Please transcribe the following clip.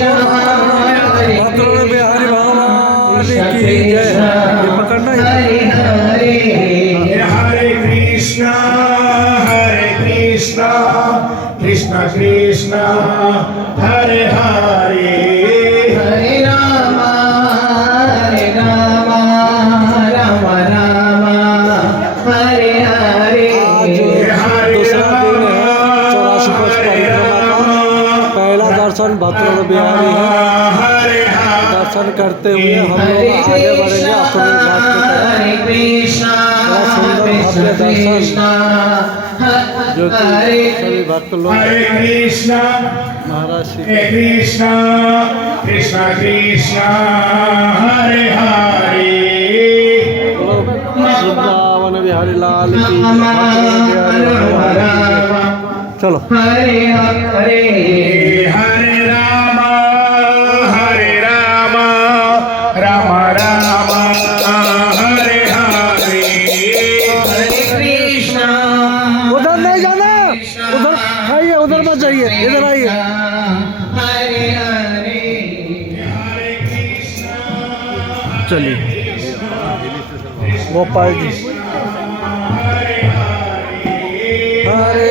भद्र बिहारी भगवान की जय। ये पकड़ना हरे हरे हरे कृष्णा कृष्ण कृष्ण हरे हरे हरे राम राम राम हरे हरे। आज दूसरा दिन है 84 कोष परिक्रमा का। पहला दर्शन भद्र बिहारी है। दर्शन करते हुए हम लोग आगे बढ़ेंगे अष्टमी घाट की तरफ। बड़ा सुंदर भव्य दर्शन जो कि सभी भक्त लोग महाराज श्री कृष्ण कृष्ण कृष्ण हरे हरे। वृंदावन बिहारी लाल की चलो। हरे हरे हरे राम राम राम हरे हरे। हरे कृष्ण उधर नहीं जाना, उधर आइए, उधर मत जाइए, इधर आइए। हरे हरे हरे कृष्ण। चलिए गोपाल जी हरे